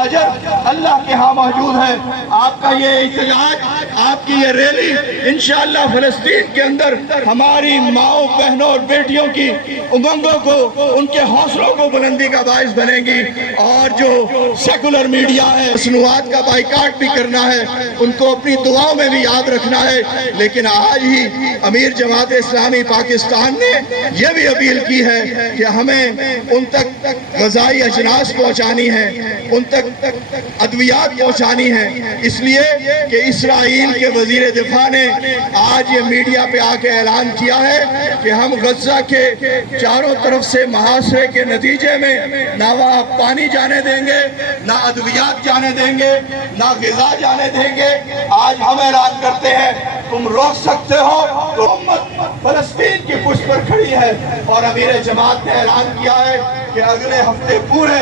اجر اللہ کے ہاں موجود ہے۔ آپ کا یہ احتجاج، آپ کی یہ ریلی انشاءاللہ فلسطین کے اندر ہماری ماؤں بہنوں اور بیٹیوں کی امنگوں کو، ان کے حوصلوں کو بلندی کا باعث بنے گی۔ اور جو سیکولر میڈیا ہے، مصنوعات کا بائیکاٹ بھی کرنا ہے، ان کو اپنی دعاؤں میں بھی یاد رکھنا ہے۔ لیکن آج ہی امیر جماعت اسلامی پاکستان نے یہ بھی اپیل کی ہے کہ ہمیں ان تک غذائی اجناس پہنچانی ہے، ان تک ادویات پہنچانی ہے، اس لیے کہ اسرائیل کے وزیر دفاع نے آج یہ میڈیا پہ آ کے اعلان کیا ہے کہ ہم غزہ کے چاروں طرف سے محاصرے کے نتیجے میں نہ وہاں پانی جانے دیں گے، نہ ادویات جانے دیں گے، نہ غذا جانے دیں گے۔ آج ہم اعلان کرتے ہیں تم روک سکتے ہو تو امت فلسطین کی پشت پر کھڑی ہے۔ اور امیر جماعت نے اعلان کیا ہے کہ اگلے ہفتے پورے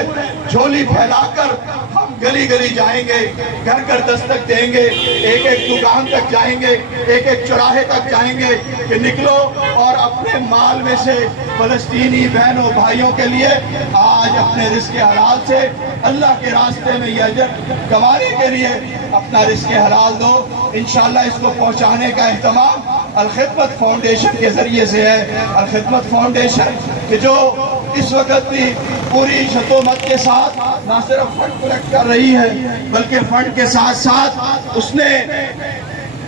جھولی پھیلا کر ہم گلی گلی جائیں گے، گھر گھر دستک دیں گے، ایک ایک دکان تک جائیں گے، ایک ایک چوراہے تک جائیں گے کہ نکلو اور اپنے مال میں سے فلسطینی بہنوں بھائیوں کے لیے آج اپنے رزق حلال سے اللہ کے راستے میں یہ اجر کمانے کے لیے اپنا رزق حلال دو۔ انشاءاللہ اس کو پہنچانے کا اہتمام الخدمت فاؤنڈیشن کے ذریعے سے ہے۔ الخدمت فاؤنڈیشن کہ جو اس وقت بھی پوری شتومت کے ساتھ نہ صرف فنڈ کلیکٹ کر رہی ہے بلکہ فنڈ کے ساتھ ساتھ اس نے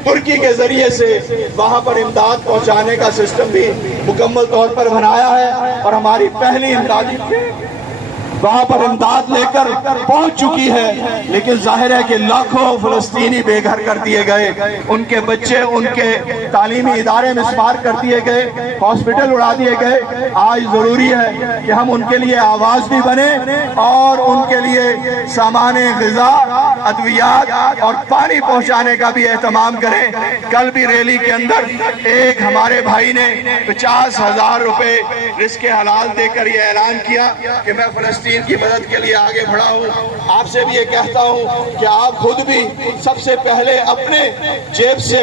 ترکی کے ذریعے سے وہاں پر امداد پہنچانے کا سسٹم بھی مکمل طور پر بنایا ہے، اور ہماری پہلی امدادی وہاں پر امداد لے کر پہنچ چکی ہے۔ لیکن ظاہر ہے کہ لاکھوں فلسطینی بے گھر کر دیے گئے، ان کے بچے ان کے تعلیمی ادارے مسمار کر دیے گئے، ہاسپٹل اڑا دیے گئے۔ آج ضروری ہے کہ ہم ان کے لیے آواز بھی بنے اور ان کے لیے سامان غذا، ادویات اور پانی پہنچانے کا بھی اہتمام کریں۔ کل بھی ریلی کے اندر ایک ہمارے بھائی نے 50,000 روپے رزق حلال دے کر یہ اعلان کیا کہ میں فلسطین کی مدد کے لیے آگے بڑھا ہوں۔ آپ سے بھی یہ کہتا ہوں کہ آپ خود بھی سب سے پہلے اپنے جیب سے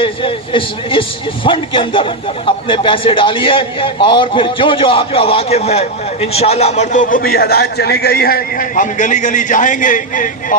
اس فنڈ کے اندر اپنے پیسے ڈالیے، اور پھر جو جو آپ کا واقف ہے انشاءاللہ مردوں کو بھی ہدایت چلی گئی ہے، ہم گلی گلی جائیں گے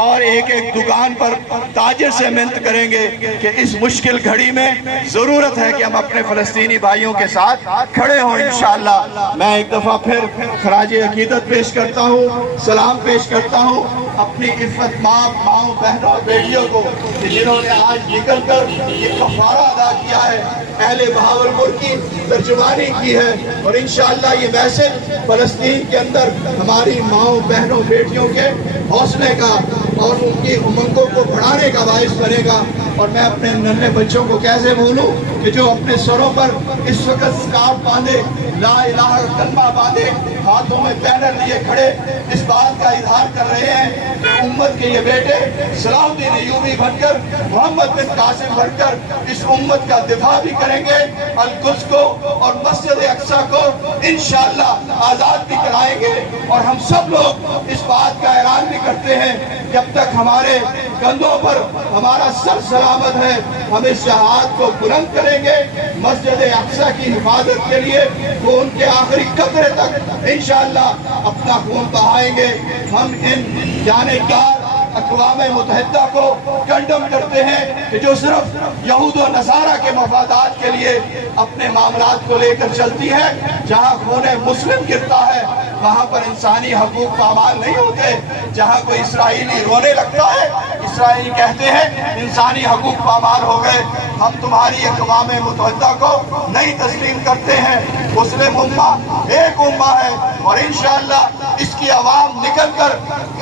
اور ایک ایک دکان پر تاجر سے منت کریں گے کہ اس مشکل گھڑی میں ضرورت ہے کہ ہم اپنے فلسطینی بھائیوں کے ساتھ کھڑے ہوں انشاءاللہ۔ میں ایک دفعہ پھر خراج عقیدت پیش کرتا ہوں، سلام پیش کرتا ہوں اپنی عفت ماؤں بہنوں بیٹیوں کو کہ جنہوں نے آج نکل کر یہ کفارہ ادا کیا ہے، اہل بہاولپور کی ترجمانی کی ہے، اور انشاءاللہ یہ میسج فلسطین کے اندر ہماری ماؤں بہنوں بیٹیوں کے حوصلے کا اور ان کی امنگوں کو بڑھانے کا باعث بنے گا۔ اور میں اپنے ننھے بچوں کو کیسے بھولوں کہ جو اپنے سروں پر اس وقت سکارف باندھے، لا الہ کلمہ باندھے، ہاتھوں میں بینر لیے کھڑے اس بات کا اظہار کر رہے ہیں کہ امت کے یہ بیٹے صلاح الدین ایوبی بن کر، محمد بن قاسم بن کر اس امت کا دفاع بھی کریں گے، القدس کو اور مسجد اقصی کو انشاءاللہ آزاد بھی کرائیں گے۔ اور ہم سب لوگ اس بات کا اعلان بھی کرتے ہیں جب تک ہمارے کندھوں پر ہمارا سر سلامت ہے ہم اس جہاد کو بلند کریں گے، مسجد اقصی کی حفاظت کے لیے وہ ان کے آخری قطرے تک انشاءاللہ اپنا خون بہائیں گے۔ ہم ان جانبدار اقوام متحدہ کو کنڈم کرتے ہیں کہ جو صرف یہود و نصارہ کے مفادات کے لیے اپنے معاملات کو لے کر چلتی ہے۔ جہاں خون مسلم گرتا ہے وہاں پر انسانی حقوق پامال نہیں ہوتے۔ جہاں کوئی اسرائیلی رونے لگتا ہے اسرائیلی کہتے ہیں انسانی حقوق پامال ہو گئے۔ ہم تمہاری اقوام متحدہ کو نہیں تسلیم کرتے ہیں۔ مسلم امہ ایک امہ ہے، اور انشاءاللہ اس کی عوام نکل کر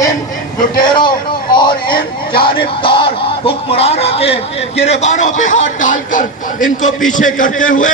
ان لٹیروں اور ان جانبدار حکمرانوں کے گریبانوں پہ ہاتھ ڈال کر ان کو پیچھے کرتے ہوئے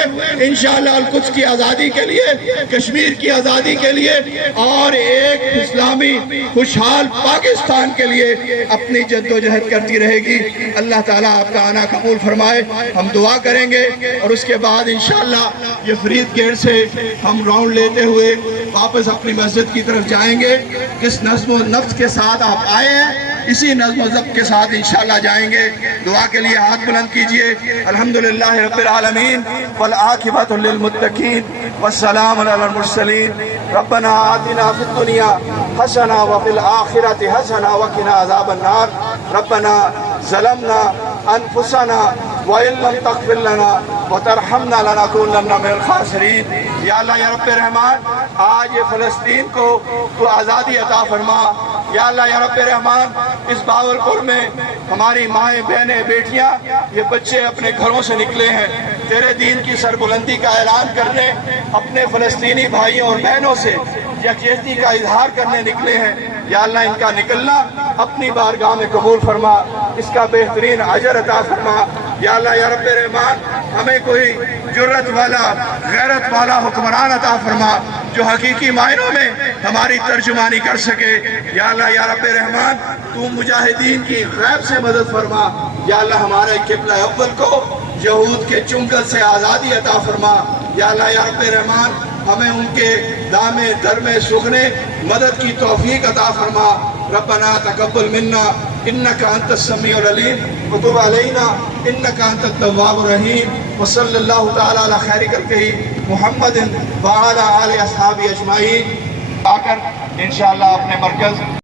انشاءاللہ القدس کی آزادی کے لیے، کشمیر کی آزادی کے لیے اور ایک اسلامی خوشحال پاکستان کے لیے اپنی جدوجہد کرتی رہے گی۔ اللہ تعالیٰ آپ کا آنا قبول فرمائے۔ ہم دعا کریں گے اور اس کے بعد انشاءاللہ یہ فرید گیٹ سے ہم راؤنڈ لیتے ہوئے واپس اپنی مسجد کی طرف جائیں گے۔ کس نظم و نفس کے ساتھ آپ آئے ہیں اسی نظم و ضبط کے ساتھ انشاءاللہ جائیں گے۔ دعا کے لیے ہاتھ بلند کیجئے۔ الحمدللہ رب العالمین والعاقبۃ للمتقین والسلام علی المرسلین۔ ربنا آتنا فی الدنیا حسنہ وفی الآخرۃ حسنہ وقنا عذاب النار ربنا ظلمنا انفسنا وإن لم تغفر لنا وترحمنا لنكونن من الخاسرین۔ یا اللہ یا رب رحمان، آج یہ فلسطین کو تو آزادی عطا فرما۔ یا اللہ یا رب رحمان، اس باولپور میں ہماری مائیں بہنیں بیٹیاں یہ بچے اپنے گھروں سے نکلے ہیں تیرے دین کی سربلندی کا اعلان کرنے، اپنے فلسطینی بھائیوں اور بہنوں سے یکجہتی کا اظہار کرنے نکلے ہیں۔ یا اللہ ان کا نکلنا اپنی بارگاہ میں قبول فرما، اس کا بہترین اجر عطا فرما۔ یا اللہ یا رب رحمان، ہمیں کوئی جرت والا غیرت والا حکمران عطا فرما جو حقیقی معنوں میں ہماری ترجمانی کر سکے۔ یا اللہ یا رب رحمان، تو مجاہدین کی غیب سے مدد فرما۔ یا اللہ ہمارے قبلہ اول کو یہود کے چنگل سے آزادی عطا فرما۔ یا اللہ یا رب رحمان، ہمیں ان کے دامے درمے سخنے مدد کی توفیق عطا فرما۔ ربنا تقبل منا انک انت السمیع العلیم وتب علینا انک انت التواب الرحیم وصلی اللہ تعالی علی خیر خلقہ محمد وعلی آلہ اصحابہ اجمعین۔ آ کر انشاءاللہ اپنے مرکز